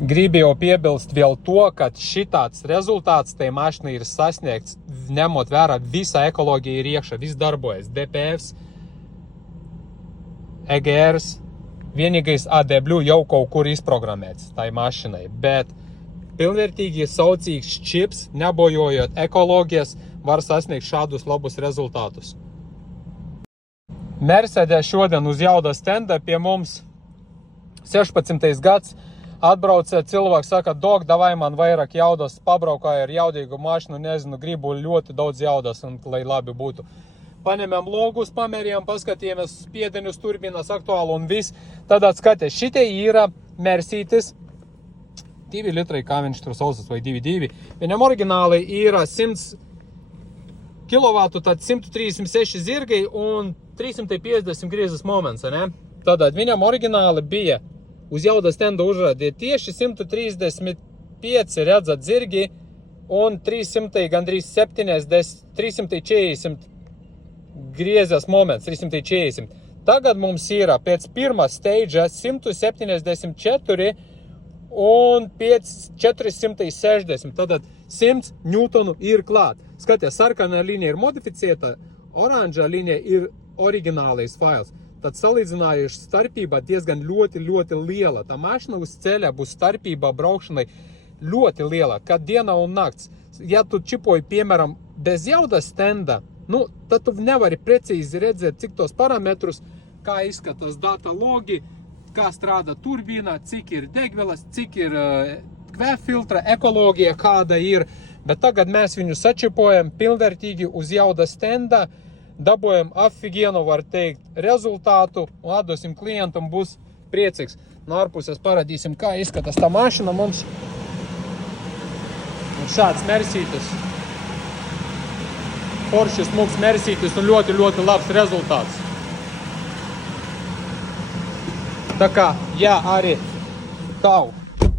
Gribēju piebilst vēl to, ka šitāds rezultāts tai mašinai ir sasniegts, ņemot vērā visa ekoloģija ir iekšā, viss darbojas, DPFs, EGRs, vienīgais AdBlue jau kaut kur izprogrammēts tai mašinai, bet pilnvērtīgi saucīgs čips, nebojojot ekoloģijas, var sasniegt šādus labus rezultātus. Mercedes šodien uz jauda stenda pie mums 16. gads. Atbrauca cilvēks, saka, dog, davai man vairāk jaudas, pabraukāju ar jaudīgu mašinu, nezinu, gribu ļoti daudz jaudas, un lai labi būtu. Paņemam logus, pamērījām, paskatījāmies spiedienus, turbinas, aktuālu un viss. Tad atskaties, šitie ir Mercedes 2 litrai, kā viņš tur saucas, vai 2.2. Viņam oriģināli ir 100 kW, tad 136 zirgi un 350 griezes moments, ne? Tad viņam oriģināli bija uz jauda stenda uzrādīja tieši 135, redzat, zirgi un 300, gandrīz 70, 340 griezes moments, 340. Tagad mums ir pēc pirmā steidža 174 un pēc 460. Tad 100 newtonu ir klāt. Skaties, sarkanā līnija ir modificēta, oranžā līnija ir oriģinālais fails. Tad salīdzinājuši starpība diezgan ļoti liela. Tā mašina uz ceļa būs starpība braukšanai ļoti liela, kā diena un nakts. Ja tu čipoji, piemēram, bez jauda stenda, tad tu nevari precīzi redzēt, cik tos parametrus, kā izskatās data logi, kā strādā turbīna, cik ir degvielas, cik ir kvēfiltra, ekoloģija, kāda ir. Bet tagad mēs viņu sačipojam pilnvērtīgi uz jauda stenda, dabojam afigienu, var teikt, rezultātu un atdosim klientam, būs priecīgs. No ārpuses parādīsim, kā izskatās tā mašina mums. Un šāds Mercedes. Foršs smūgs Mercedes un ļoti labs rezultāts. Tā kā, ja arī tavu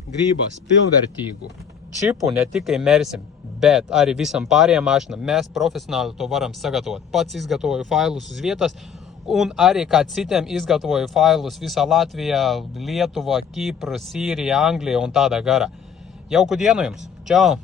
gribas pilnvērtīgu čipu, ne tikai Mersim, bet arī visam pārējām mašinām, mēs profesionāli to varam sagatavot. Pats izgatavoju failus uz vietas, un arī kā citiem izgatavoju failus visā Latvijā, Lietuva, Kipra, Sīrija, Anglija un tādā garā. Jauku dienu jums! Čau!